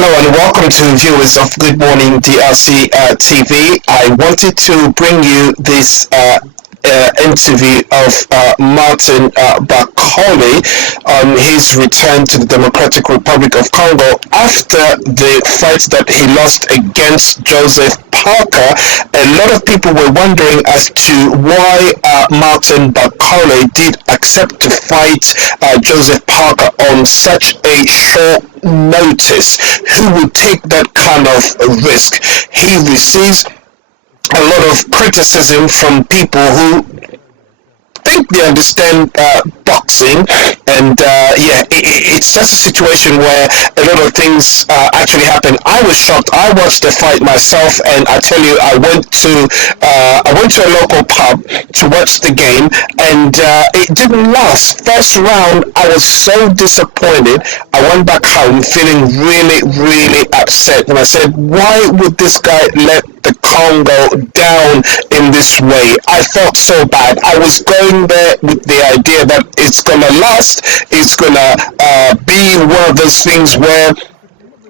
Hello and welcome to viewers of Good Morning DRC TV. I wanted to bring you this interview of Martin Bakole on his return to the Democratic Republic of Congo after the fight that he lost against Joseph Parker. A lot of people were wondering as to why Martin Bakole did accept to fight Joseph Parker on such a short notice. Who would take that kind of risk? He receives a lot of criticism from people who think they understand boxing, and it's just a situation where a lot of things actually happen. I was shocked. I watched the fight myself, and I tell you, I went to a local pub to watch the game, and it didn't last. First round, I was so disappointed. I went back home feeling really, really upset, and I said, why would this guy let the Congo down in this way? I felt so bad. I was going there with the idea that it's gonna last, it's gonna be one of those things where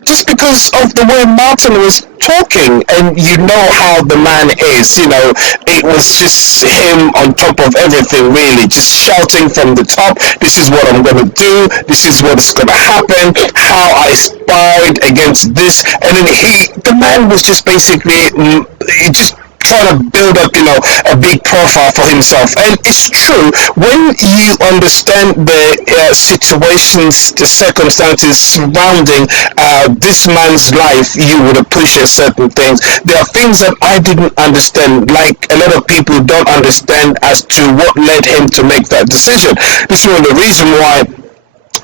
just because of the way Martin was talking, and you know how the man is, it was just him on top of everything, really, just shouting from the top, this is what I'm going to do, this is what's going to happen, how I spied against this, and then the man was just basically, just trying to build up, a big profile for himself. And it's true, when you understand the situations, the circumstances surrounding this man's life, you would appreciate certain things. There are things that I didn't understand, like a lot of people don't understand as to what led him to make that decision. This was the reason why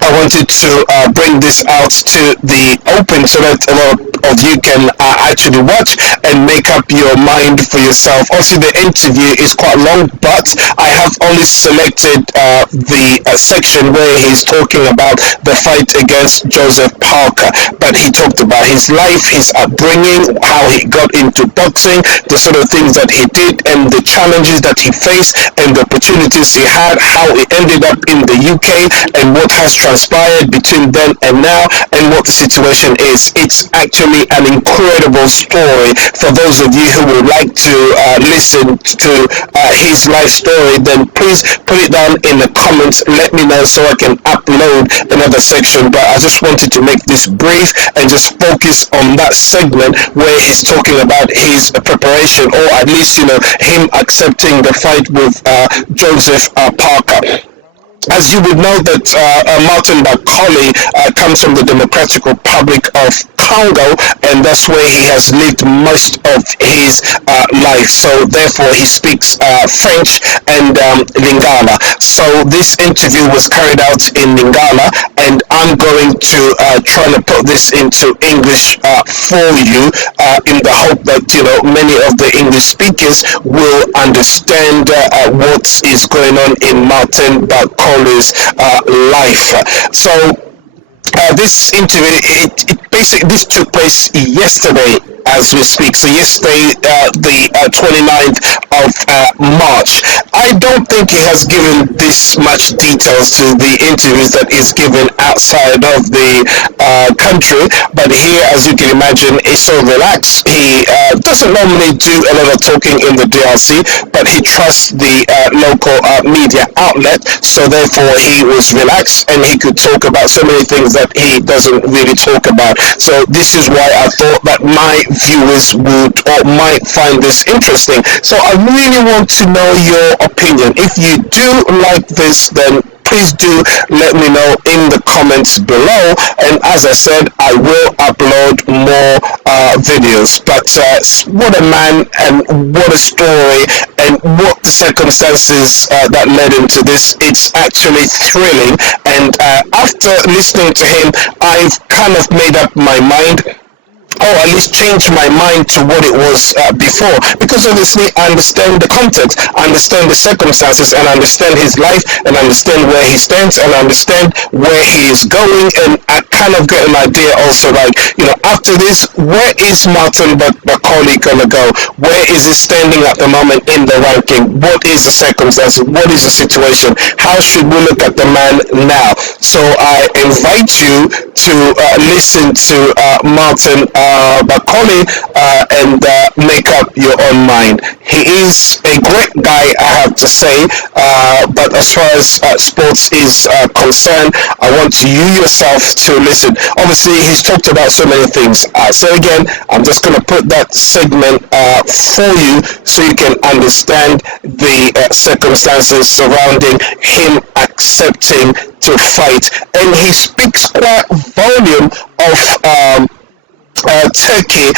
I wanted to bring this out to the open so that a lot of you can actually watch and make up your mind for yourself. Also, the interview is quite long, but I have only selected the section where he's talking about the fight against Joseph Parker. But he talked about his life, his upbringing, how he got into boxing, the sort of things that he did, and the challenges that he faced, and the opportunities he had, how he ended up in the UK, and what has transpired between then and now, and what the situation is. It's actually an incredible story. For those of you who would like to listen to his life story, then please put it down in the comments. Let me know so I can upload another section. But I just wanted to make this brief and just focus on that segment where he's talking about his preparation, or at least him accepting the fight with Joseph Parker. As you would know that Martin Bakole comes from the Democratic Republic of Congo, and that's where he has lived most of his life. So therefore he speaks French and Lingala. So this interview was carried out in Lingala, and I'm going to try to put this into English for you in the hope that many of the English speakers will understand what is going on in Martin Bakole's life. So this interview, this took place yesterday as we speak. So yesterday, the 29th of March. I don't think he has given this much details to the interviews that is given outside of the country, but here, as you can imagine, is so relaxed. He doesn't normally do a lot of talking in the DRC, but he trusts the local media outlet, so therefore he was relaxed and he could talk about so many things that he doesn't really talk about. So this is why I thought that my viewers would or might find this interesting. So I really want to know your opinion. If you do like this, then please do let me know in the comments below, and as I said, I will upload more videos. But what a man, and what a story, and what the circumstances that led into this. It's actually thrilling, and after listening to him, I've kind of made up my mind, or at least change my mind to what it was before, because obviously I understand the context, I understand the circumstances, and I understand his life, and I understand where he stands, and I understand where he is going, and I kind of get an idea also, like, after this, where is Martin Bakole gonna go? Where is he standing at the moment in the ranking? What is the circumstance? What is the situation? How should we look at the man now? So I invite you to listen to Martin Bakole and make up your own mind. He is a great guy, I have to say, but as far as sports is concerned, I want you yourself to listen. Obviously, he's talked about so many things. So again, I'm just going to put that segment for you so you can understand the circumstances surrounding him accepting to fight. And he speaks quite volume of Turkey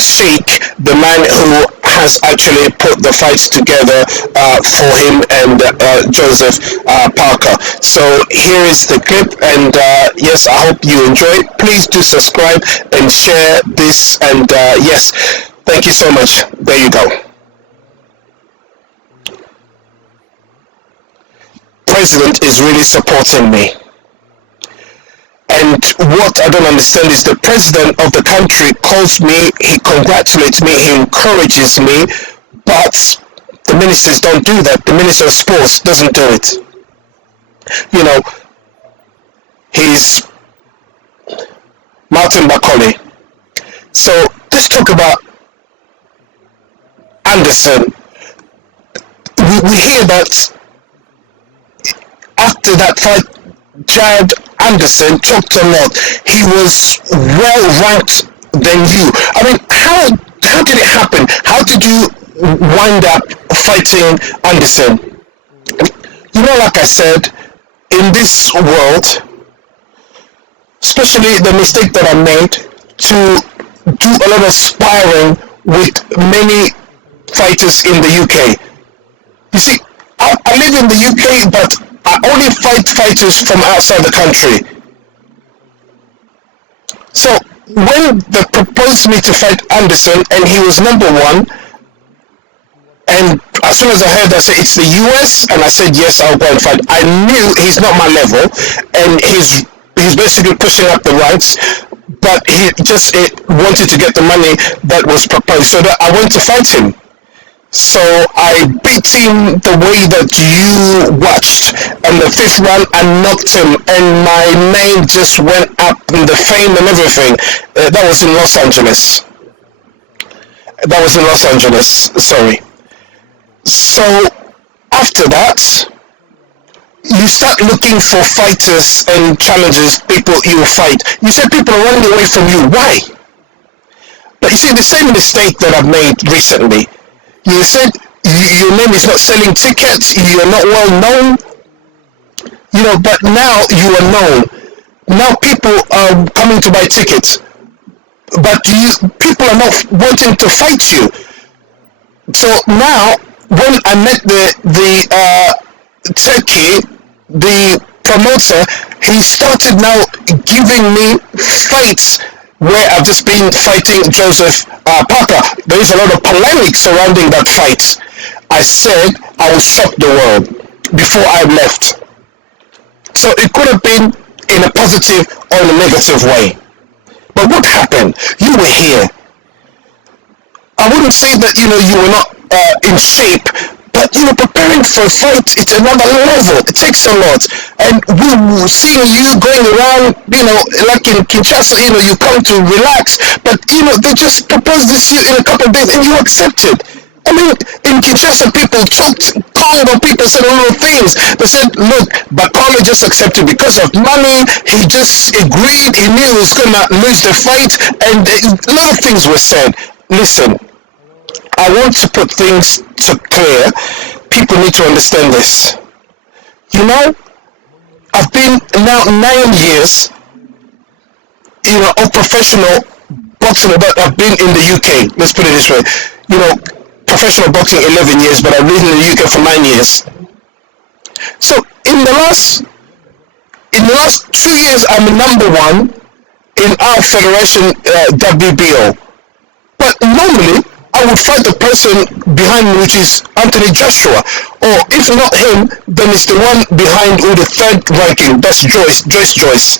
Sheikh, the man who has actually put the fights together for him and Joseph Parker. So here is the clip, and yes, I hope you enjoy it. Please do subscribe and share this, and yes, thank you so much. There you go. President is really supporting me. And what I don't understand is the president of the country calls me, he congratulates me, he encourages me, but the ministers don't do that. The minister of sports doesn't do it. He's Martin Bakole. So let's talk about Anderson. We hear that after that fight, Jared Anderson talked a lot. He was well ranked than you. I mean, how did it happen? How did you wind up fighting Anderson? Like I said, in this world, especially the mistake that I made to do a lot of sparring with many fighters in the UK. You see, I live in the UK, but I only fight fighters from outside the country. So when they proposed me to fight Anderson and he was number one, and as soon as I heard that, I said it's the US, and I said yes, I'll go and fight. I knew he's not my level, and he's basically pushing up the ranks, but he just wanted to get the money that was proposed, so that I went to fight him. So I beat him the way that you watched. And the fifth round, I knocked him, and my name just went up in the fame and everything. That was in Los Angeles. Sorry. So after that, you start looking for fighters and challengers, people you fight. You said people are running away from you. Why? But you see, the same mistake that I've made recently. You said your name is not selling tickets, you're not well known, but now you are known. Now people are coming to buy tickets, but people are not wanting to fight you. So now, when I met the Turkey, the promoter, he started now giving me fights where I've just been fighting Joseph Parker. There is a lot of polemic surrounding that fight. I said I will shock the world before I left. So it could have been in a positive or in a negative way. But what happened? You were here. I wouldn't say that you were not in shape, but preparing for a fight, it's another level. It takes a lot. And we were seeing you going around, like in Kinshasa, you come to relax, but they just proposed this to you in a couple of days and you accepted. I mean, in Kinshasa, people talked, Congo people said a lot of things. They said, look, Bakole just accepted because of money. He just agreed. He knew he was going to lose the fight. And a lot of things were said. Listen, I want to put things to clear. People need to understand this. I've been now 9 years, of professional boxing, but I've been in the UK. Let's put it this way. Professional boxing 11 years, but I've been in the UK for 9 years. So in the last 2 years, I'm number one in our federation, WBO. But normally, I would fight the person behind me, which is Anthony Joshua, or if not him, then it's the one behind with the third ranking. That's Joyce.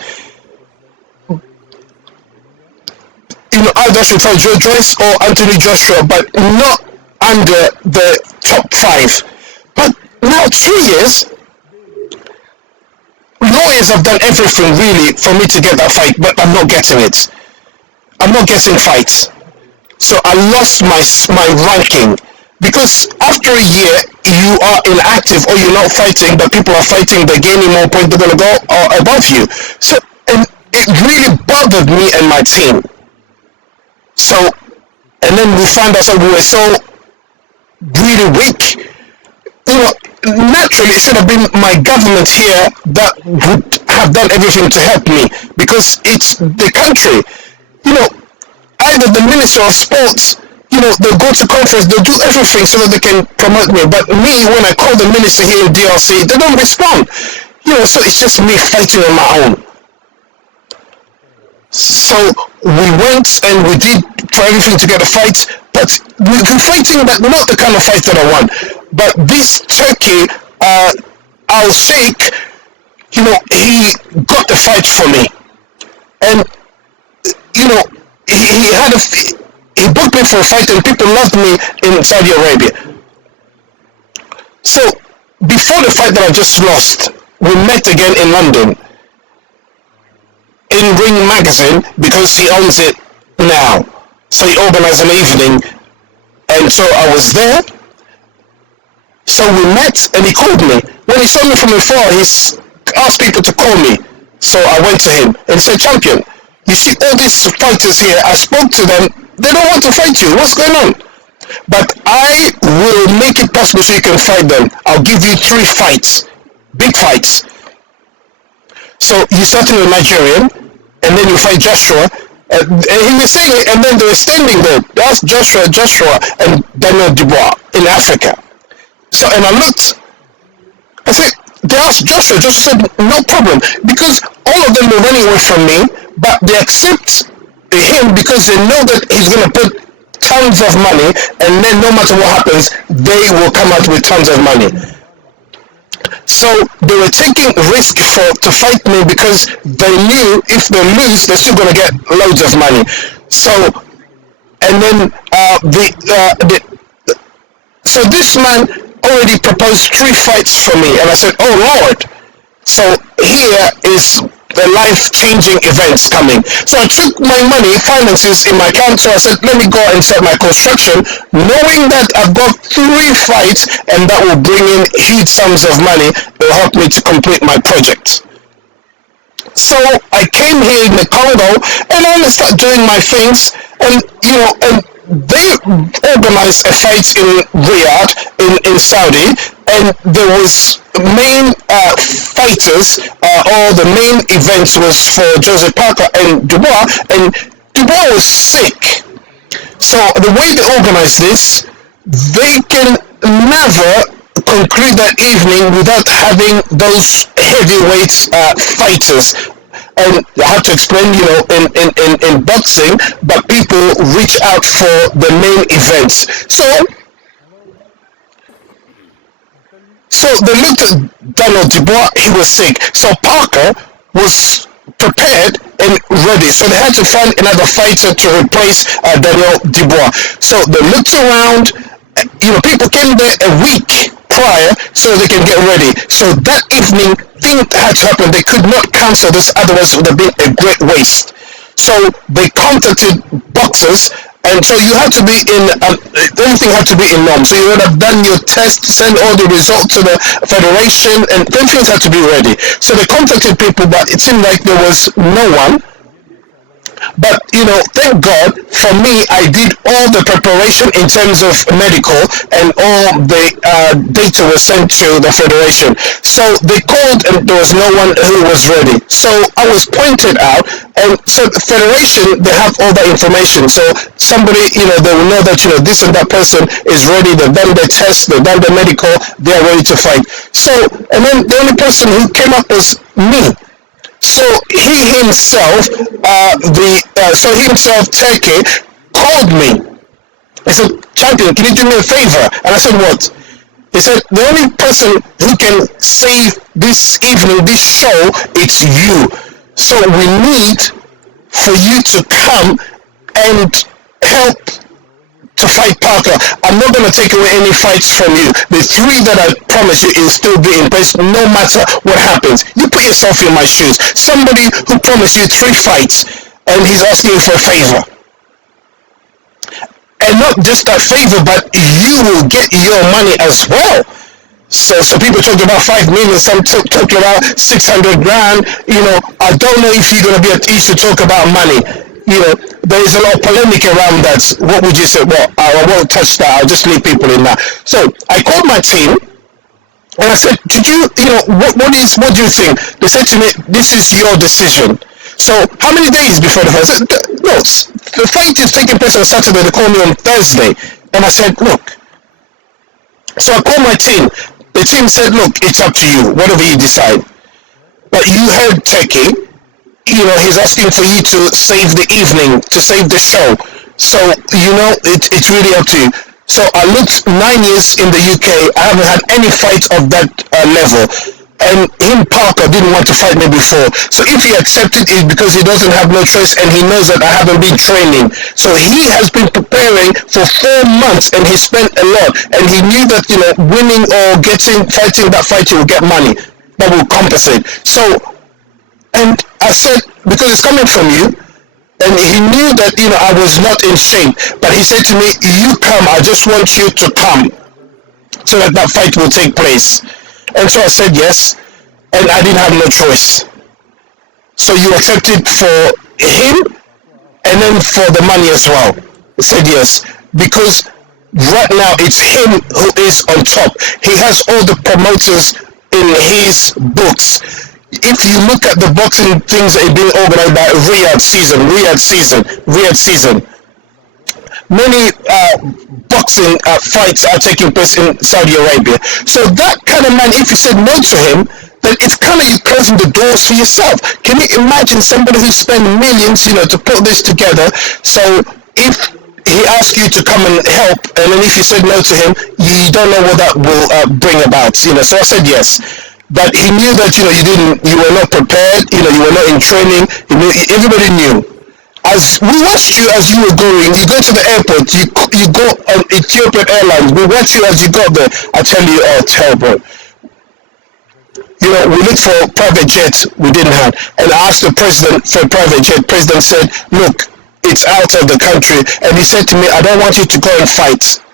either should fight Joe Joyce or Anthony Joshua, but not under the top five. But now 3 years, lawyers have done everything really for me to get that fight, but I'm not getting it. I'm not getting fights. So I lost my ranking because after a year you are inactive or you're not fighting, but people are fighting, they're gaining more points, they're gonna go above you. So and it really bothered me and my team. So and then we found ourselves we were so really weak. Naturally it should have been my government here that would have done everything to help me because it's the country. Either the Minister of Sports, they'll go to conference, they'll do everything so that they can promote me. But me, when I call the minister here in DRC, they don't respond. So it's just me fighting on my own. So we went and we did try everything to get a fight, but we're fighting, but not the kind of fight that I want. But this Turkey, Al Sheikh, he got the fight for me. And, he booked me for a fight and people loved me in Saudi Arabia. So before the fight that I just lost, we met again in London in Ring Magazine because he owns it now. So he organized an evening and so I was there. So we met and he called me. When he saw me from afar, he asked people to call me. So I went to him and said, "Champion, you see all these fighters here, I spoke to them, they don't want to fight you. What's going on? But I will make it possible so you can fight them. I'll give you 3 fights, big fights. So you start with Nigerian, and then you fight Joshua." And he was saying it, and then they were standing there. That's Joshua and Daniel Dubois in Africa. So, and I looked, I said, they asked Joshua said, "No problem," because all of them were running away from me, but they accept him because they know that he's going to put tons of money, and then no matter what happens, they will come out with tons of money. So they were taking risk to fight me because they knew if they lose, they're still going to get loads of money. So, and then so this man already proposed 3 fights for me, and I said, "Oh Lord!" So here is the life-changing events coming. So I took my money, finances in my account, so I said, let me go and start my construction, knowing that I've got 3 fights and that will bring in huge sums of money. It will help me to complete my project. So I came here in the Congo and I started doing my things, and and they organized a fight in Riyadh in Saudi, and there was main fighters, or the main events was for Joseph Parker and Dubois, and Dubois was sick. So the way they organized this, they can never conclude that evening without having those heavyweight fighters. And I have to explain, in boxing, but people reach out for the main events. So they looked at Daniel Dubois, he was sick. So Parker was prepared and ready. So they had to find another fighter to replace Daniel Dubois. So they looked around, people came there a week prior so they can get ready. So that evening, things had to happen. They could not cancel this, otherwise it would have been a great waste. So they contacted boxers, and so you had to be in, everything had to be in norm. So you would have done your test, send all the results to the federation, and everything had to be ready. So they contacted people, but it seemed like there was no one. But thank God for me, I did all the preparation in terms of medical, and all the data was sent to the federation. So they called and there was no one who was ready. So I was pointed out, and so the federation, they have all that information. So somebody, they will know that this and that person is ready. They've done their test, they've done their medical, they are ready to fight. So, and then the only person who came up was me. So he himself, Turkey, called me. He said, "Champion, can you do me a favor?" And I said, "What?" He said, "The only person who can save this evening, this show, it's you. So we need for you to come and help to fight Parker. I'm not going to take away any fights from you. The three that I promise you will still be in place no matter what happens. You put yourself in my shoes. Somebody who promised you 3 fights and he's asking you for a favor. And not just that favor, but you will get your money as well. So people talked about 5 million, some talked about 600 grand. I don't know if you're going to be at ease to talk about money. There is a lot of polemic around that. What would you say? Well, I won't touch that. I'll just leave people in that. So I called my team and I said, what do you think? They said to me, this is your decision. So how many days before the fight? No, the fight is taking place on Saturday. They called me on Thursday. And I said, look. So I called my team. The team said, look, it's up to you, whatever you decide. But you heard Teki. He's asking for you to save the evening, to save the show. So, it's really up to you. So I looked 9 years in the UK. I haven't had any fight of that level. And Parker didn't want to fight me before. So if he accepted it because he doesn't have no choice and he knows that I haven't been training. So he has been preparing for 4 months and he spent a lot. And he knew that, winning or fighting that fight, he will get money that will compensate. So, and I said, because it's coming from you, and he knew that, I was not in shape. But he said to me, you come, I just want you to come so that fight will take place. And so I said yes, and I didn't have no choice. So you accepted for him and then for the money as well. I said yes, because right now it's him who is on top. He has all the promoters in his books. If you look at the boxing things that are being organized by Riyadh season, many boxing fights are taking place in Saudi Arabia. So that kind of man, if you said no to him, then it's kind of you closing the doors for yourself. Can you imagine somebody who spent millions, to put this together? So if he asked you to come and help, and then if you said no to him, you don't know what that will bring about. So I said yes. But he knew that you were not prepared, you were not in training. Everybody knew. As we watched you as you were going, you go to the airport, you go on Ethiopian Airlines. We watched you as you got there. I tell you, terrible. We looked for private jets, we didn't have. And I asked the president for a private jet. President said, look, it's out of the country. And he said to me, I don't want you to go and fight.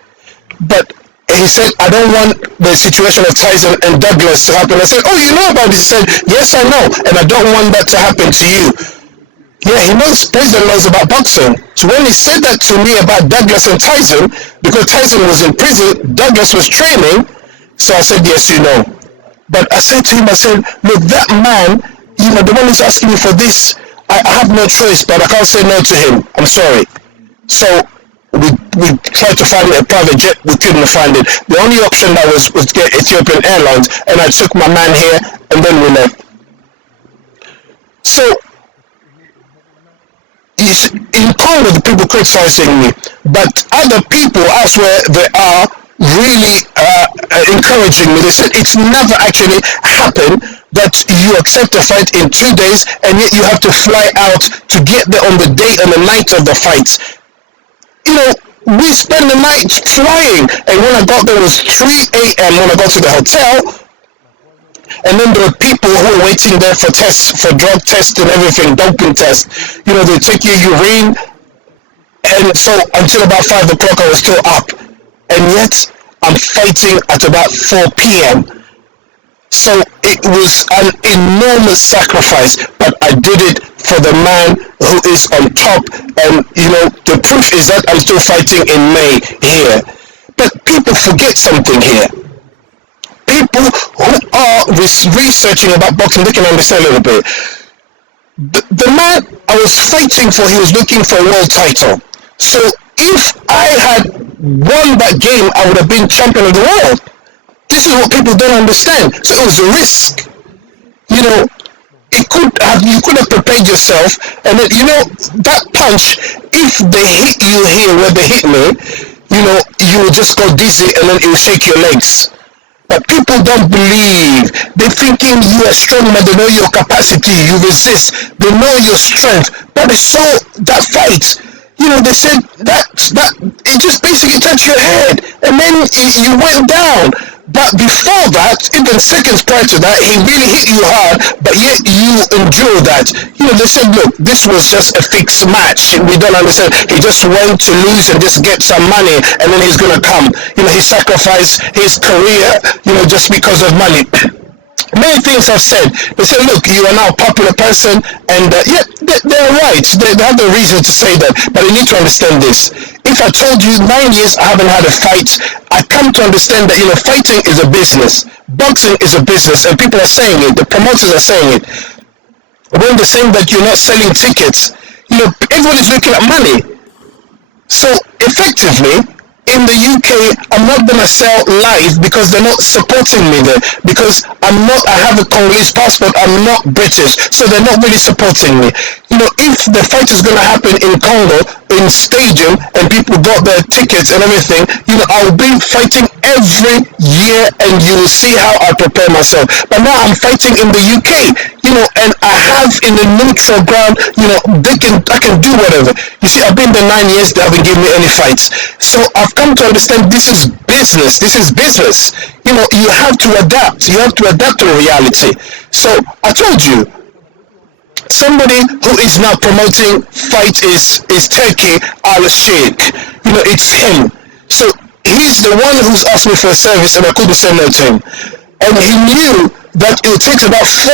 But he said, I don't want the situation of Tyson and Douglas to happen. I said, oh, you know about this? He said, yes, I know, and I don't want that to happen to you. Yeah, President knows about boxing. So when he said that to me about Douglas and Tyson, because Tyson was in prison, Douglas was training, so I said, yes, you know. But I said to him, look, that man, the one who's asking me for this, I have no choice, but I can't say no to him. I'm sorry. So we tried to find a private jet, we couldn't find it. The only option that was to get Ethiopian Airlines, and I took my man here, and then we left. So, in Congo, the people criticizing me, but other people elsewhere, they are really encouraging me. They said it's never actually happened that you accept a fight in 2 days, and yet you have to fly out to get there on the day and the night of the fights. We spent the night flying, and when I got there, it was 3 a.m. when I got to the hotel, and then there were people who were waiting there for tests, for drug tests and everything, doping tests. They take your urine, and so until about 5 o'clock I was still up, and yet I'm fighting at about 4 p.m. So it was an enormous sacrifice, but I did it for the man who is on top. And the proof is that I'm still fighting in May here. But people forget something here. People who are researching about boxing, they can understand a little bit. The man I was fighting for, he was looking for a world title. So if I had won that game, I would have been champion of the world. This is what people don't understand. So it was a risk. You could have prepared yourself, and then, that punch, if they hit you here where they hit me, you will just go dizzy and then it will shake your legs. But people don't believe. They're thinking you are strong, but they know your capacity, you resist, they know your strength. But it's so, that fight, They said that it just basically touched your head, and then you went down. But before that, even seconds prior to that, he really hit you hard, but yet you endure that. They said, look, this was just a fixed match. We don't understand. He just went to lose and just get some money, and then he's gonna come. He sacrificed his career, just because of money. Many things have said. They say, look, you are now a popular person, and yeah, they're right. They have the reason to say that, but you need to understand this. If I told you 9 years I haven't had a fight, I come to understand that fighting is a business, boxing is a business, and people are saying it. The promoters are saying it. When they're saying that you're not selling tickets, everybody's looking at money. So effectively, in the UK, I'm not gonna sell live because they're not supporting me there. Because I have a Congolese passport. I'm not British, so they're not really supporting me. If the fight is gonna happen in Congo, in stadium, and people got their tickets and everything, I'll be fighting every year, and you will see how I prepare myself. But now I'm fighting in the UK, and I have in the neutral ground, I can do whatever. You see, I've been there 9 years. They haven't given me any fights, so I've come to understand this is business. This is business. You have to adapt. You have to adapt to reality. So I told you, somebody who is now promoting fight is Turkey Al-Sheikh. It's him. So he's the one who's asked me for a service, and I couldn't say no to him. And he knew that it would take about 4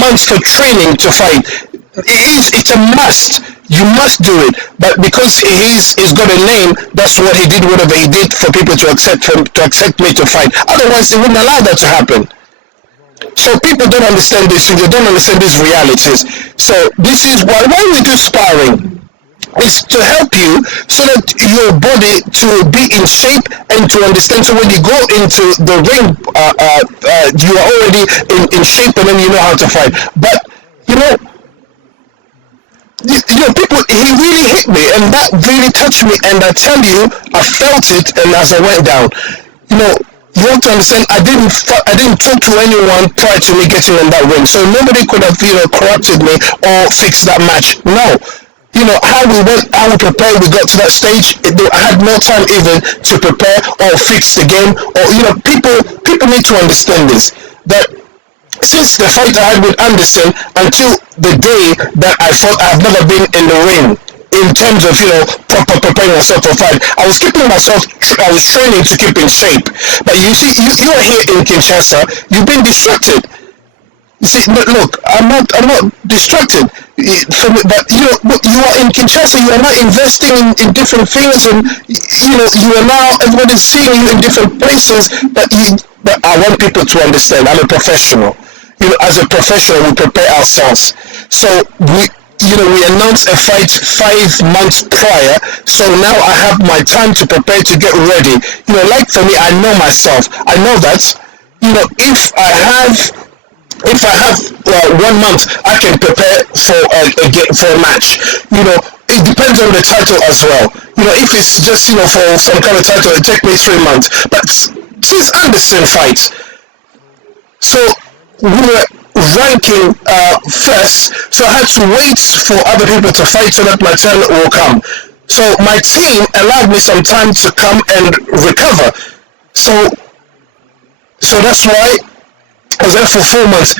months for training to fight. It's a must. You must do it. But because he's got a name, that's what he did. Whatever he did for people to accept me to fight. Otherwise, they wouldn't allow that to happen. So people don't understand this, and they don't understand these realities. So this is why we do sparring. Is to help you so that your body to be in shape and to understand. So when you go into the ring, you are already in shape, and then you know how to fight. But people, he really hit me, and that really touched me. And I tell you, I felt it, and as I went down, you have to understand, I didn't talk to anyone prior to me getting in that ring, so nobody could have corrupted me or fixed that match. No. How we prepared, we got to that stage. I had no time even to prepare or fix the game. Or people need to understand this, that since the fight I had with Anderson until the day that I fought, I've never been in the ring in terms of proper preparing myself for fight. I was keeping myself. I was training to keep in shape. But you see, you are here in Kinshasa. You've been distracted. You see, look, I'm not distracted. But you are in Kinshasa. You are not investing in different things, and you are now, everybody's seeing you in different places. But I want people to understand. I'm a professional. As a professional, we prepare ourselves. So we announced a fight 5 months prior. So now I have my time to prepare to get ready. Like for me, I know myself. I know that if I have 1 month, I can prepare for a match. It depends on the title as well. If it's just for some kind of title, it takes me 3 months. But since Anderson fights, so we were ranking first, so I had to wait for other people to fight so that my turn will come. So my team allowed me some time to come and recover. So that's why I was there for 4 months.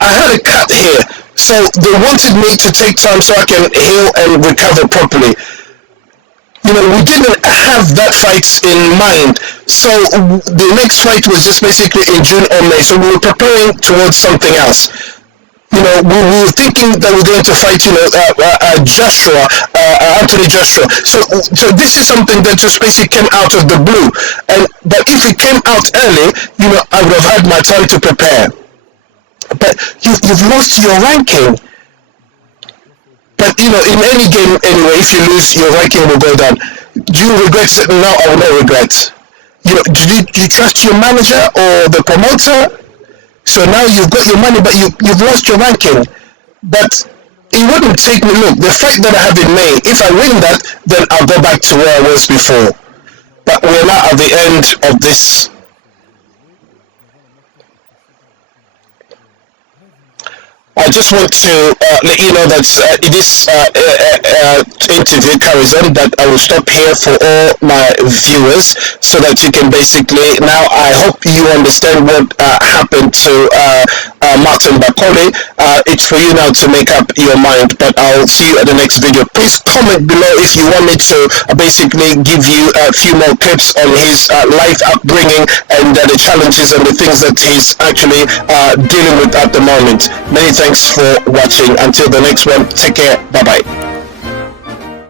I had a cut here, so they wanted me to take time so I can heal and recover properly. We didn't have that fight in mind, so the next fight was just basically in June or May. So we were preparing towards something else. We were thinking that we're going to fight, Anthony Joshua. So this is something that just basically came out of the blue. But if it came out early, I would have had my time to prepare. But you've lost your ranking. But in any game anyway, if you lose, your ranking will go down. Do you regret it? No, I will not regret. Do you trust your manager or the promoter? So now you've got your money, but you've lost your ranking. But it wouldn't take me. Look, the fight that I have in May, if I win that, then I'll go back to where I was before. But we're now at the end of this. I just want to let you know that this interview carries on, but I will stop here for all my viewers so that you can basically, now I hope you understand what happened to Martin Bakole. It's for you now to make up your mind, but I'll see you at the next video. Please comment below if you want me to basically give you a few more clips on his life upbringing and the challenges and the things that he's actually dealing with at the moment. Many thanks for watching. Until the next one, take care. Bye bye.